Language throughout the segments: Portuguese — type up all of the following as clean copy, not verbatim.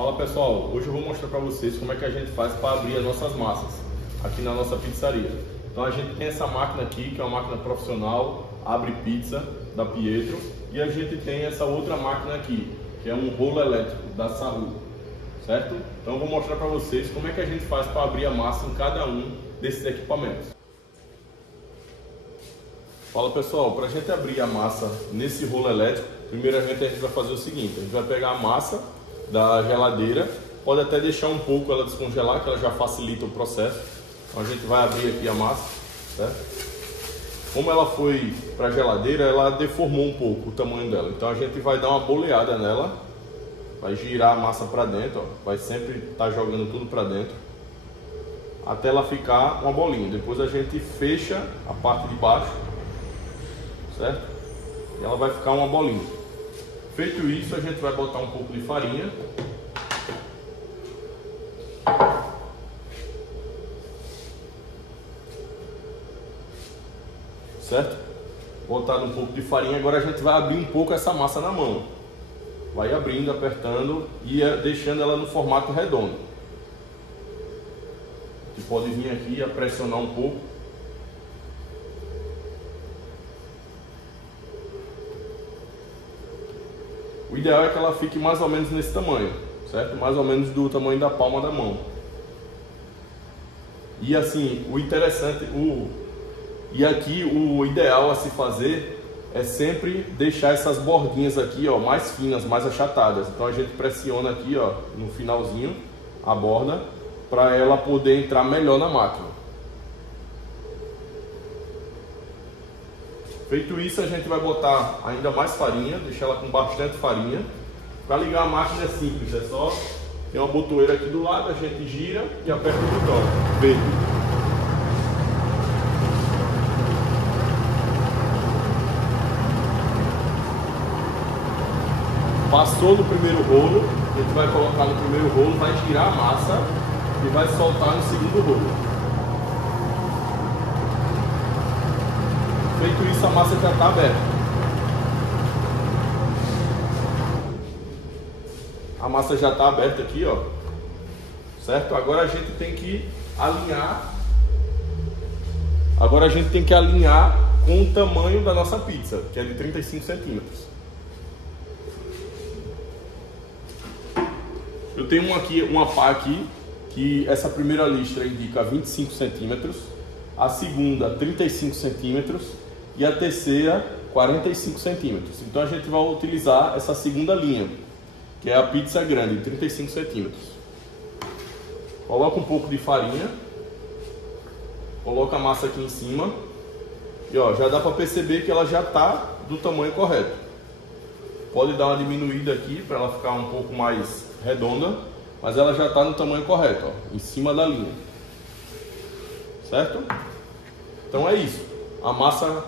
Fala pessoal, hoje eu vou mostrar para vocês como é que a gente faz para abrir as nossas massas aqui na nossa pizzaria. Então a gente tem essa máquina aqui, que é uma máquina profissional, abre pizza da Pietro, e a gente tem essa outra máquina aqui, que é um rolo elétrico da Saru, certo? Então eu vou mostrar para vocês como é que a gente faz para abrir a massa em cada um desses equipamentos. Fala pessoal, para a gente abrir a massa nesse rolo elétrico, primeiro a gente vai fazer o seguinte: a gente vai pegar a massa da geladeira, pode até deixar um pouco ela descongelar, que ela já facilita o processo. Então a gente vai abrir aqui a massa, certo? Como ela foi para a geladeira, ela deformou um pouco o tamanho dela, então a gente vai dar uma boleada nela, vai girar a massa para dentro, ó. Vai sempre estar jogando tudo para dentro até ela ficar uma bolinha. Depois a gente fecha a parte de baixo, certo? E ela vai ficar uma bolinha. Feito isso, a gente vai botar um pouco de farinha. Certo? Botar um pouco de farinha. Agora a gente vai abrir um pouco essa massa na mão. Vai abrindo, apertando e deixando ela no formato redondo. Você pode vir aqui e pressionar um pouco. O ideal é que ela fique mais ou menos nesse tamanho, certo? Mais ou menos do tamanho da palma da mão. E assim, o interessante, e aqui o ideal a se fazer é sempre deixar essas bordinhas aqui, ó, mais finas, mais achatadas. Então a gente pressiona aqui, ó, no finalzinho, a borda, para ela poder entrar melhor na máquina. Feito isso, a gente vai botar ainda mais farinha, deixar ela com bastante farinha. Para ligar a máquina é simples, é só tem uma botoeira aqui do lado, a gente gira e aperta o botão verde. Passou no primeiro rolo, a gente vai colocar no primeiro rolo, vai girar a massa e vai soltar no segundo rolo. Feito isso, a massa já está aberta. A massa já está aberta aqui, ó. Certo? Agora a gente tem que alinhar. Agora a gente tem que alinhar com o tamanho da nossa pizza, que é de 35 centímetros. Eu tenho uma pá aqui, que essa primeira listra indica 25 centímetros, a segunda 35 centímetros e a terceira 45 centímetros. Então a gente vai utilizar essa segunda linha, que é a pizza grande, 35 centímetros. Coloca um pouco de farinha, coloca a massa aqui em cima e ó, já dá para perceber que ela já está do tamanho correto. Pode dar uma diminuída aqui para ela ficar um pouco mais redonda, mas ela já está no tamanho correto, ó, em cima da linha. Certo? Então é isso. A massa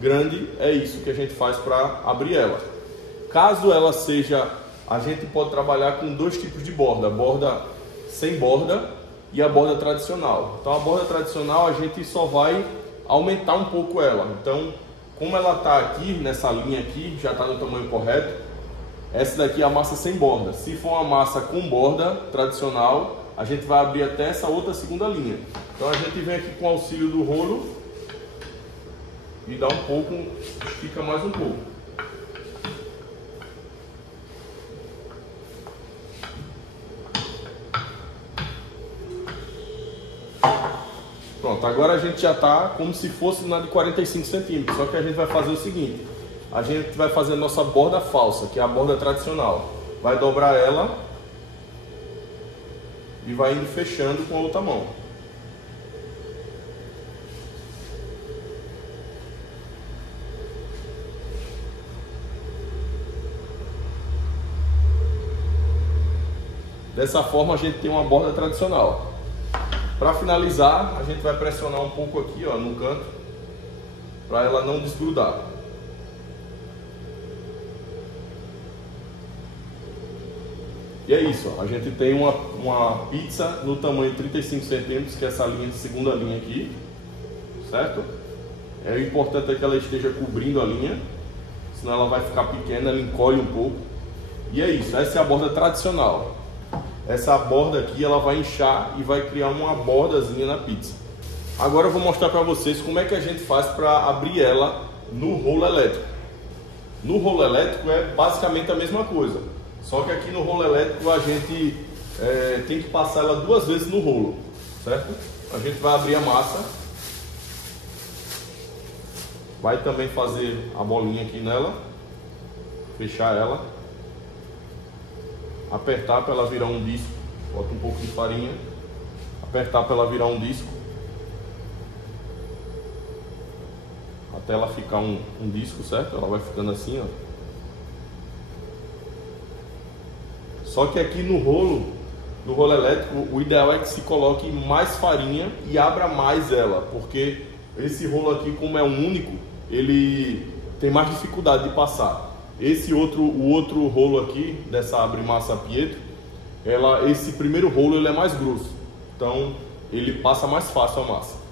grande é isso que a gente faz para abrir ela. Caso ela seja, a gente pode trabalhar com dois tipos de borda: a borda sem borda e a borda tradicional. Então a borda tradicional a gente só vai aumentar um pouco ela. Então, como ela está aqui nessa linha aqui, já está no tamanho correto, essa daqui é a massa sem borda. Se for uma massa com borda tradicional, a gente vai abrir até essa outra segunda linha. Então a gente vem aqui com o auxílio do rolo e dá um pouco, estica mais um pouco. Pronto, agora a gente já está como se fosse na de 45 centímetros, só que a gente vai fazer o seguinte: a gente vai fazer a nossa borda falsa, que é a borda tradicional. Vai dobrar ela e vai indo fechando com a outra mão. Dessa forma a gente tem uma borda tradicional. Para finalizar, a gente vai pressionar um pouco aqui, ó, no canto, para ela não desgrudar. E é isso, ó. A gente tem uma pizza no tamanho 35 centímetros, que é essa linha de segunda linha aqui, certo? O importante é que ela esteja cobrindo a linha, senão ela vai ficar pequena, ela encolhe um pouco. E é isso, essa é a borda tradicional. essa borda aqui ela vai inchar e vai criar uma bordazinha na pizza. Agora eu vou mostrar para vocês como é que a gente faz para abrir ela no rolo elétrico. No rolo elétrico é basicamente a mesma coisa, só que aqui no rolo elétrico a gente tem que passar ela 2 vezes no rolo, certo? A gente vai abrir a massa, vai também fazer a bolinha aqui nela, fechar ela, apertar para ela virar um disco, bota um pouco de farinha, apertar para ela virar um disco, até ela ficar um disco, certo? Ela vai ficando assim, ó. Só que aqui no rolo elétrico, o ideal é que se coloque mais farinha e abra mais ela, porque esse rolo aqui, como é um único, ele tem mais dificuldade de passar. O outro rolo aqui, dessa abre massa Pietro, esse primeiro rolo ele é mais grosso, então ele passa mais fácil a massa.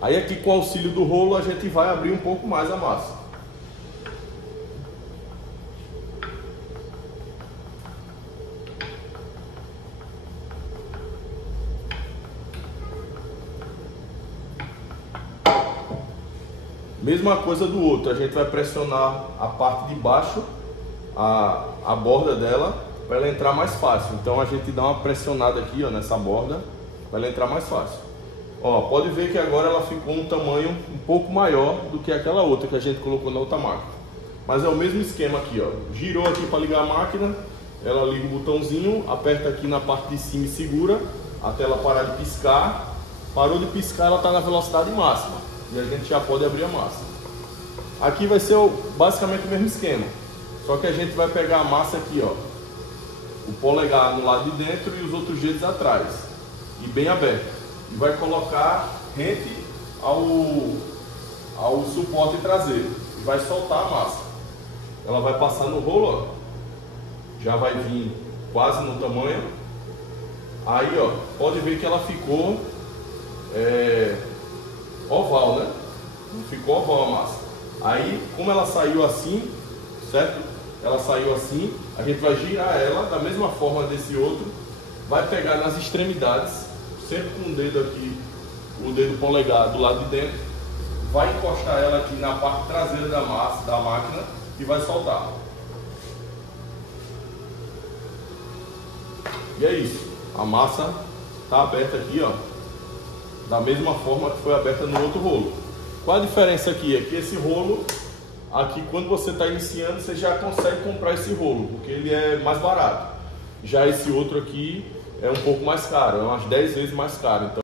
Aí aqui com o auxílio do rolo a gente vai abrir um pouco mais a massa. Mesma coisa do outro, a gente vai pressionar a parte de baixo, a borda dela, para ela entrar mais fácil. Então a gente dá uma pressionada aqui, ó, nessa borda, para ela entrar mais fácil. Ó, pode ver que agora ela ficou um tamanho um pouco maior do que aquela outra que a gente colocou na outra máquina. Mas é o mesmo esquema aqui, ó. Girou aqui para ligar a máquina, ela liga o botãozinho, aperta aqui na parte de cima e segura até ela parar de piscar. Parou de piscar, ela está na velocidade máxima e a gente já pode abrir a massa. Aqui vai ser basicamente o mesmo esquema, só que a gente vai pegar a massa aqui, ó, o polegar no lado de dentro e os outros dedos atrás e bem aberto. E vai colocar rente ao suporte traseiro e vai soltar a massa. Ela vai passar no rolo, ó, já vai vir quase no tamanho. Aí, ó, pode ver que ela ficou oval, né? Ficou oval a massa. Aí, como ela saiu assim, certo? Ela saiu assim, a gente vai girar ela da mesma forma desse outro, vai pegar nas extremidades, sempre com o dedo aqui, o dedo polegar do lado de dentro, vai encostar ela aqui na parte traseira da máquina e vai soltar. E é isso, a massa está aberta aqui, ó, da mesma forma que foi aberta no outro rolo. Qual a diferença aqui? É que esse rolo aqui, quando você está iniciando, você já consegue comprar esse rolo, porque ele é mais barato. Já esse outro aqui é um pouco mais caro, é umas 10 vezes mais caro. Então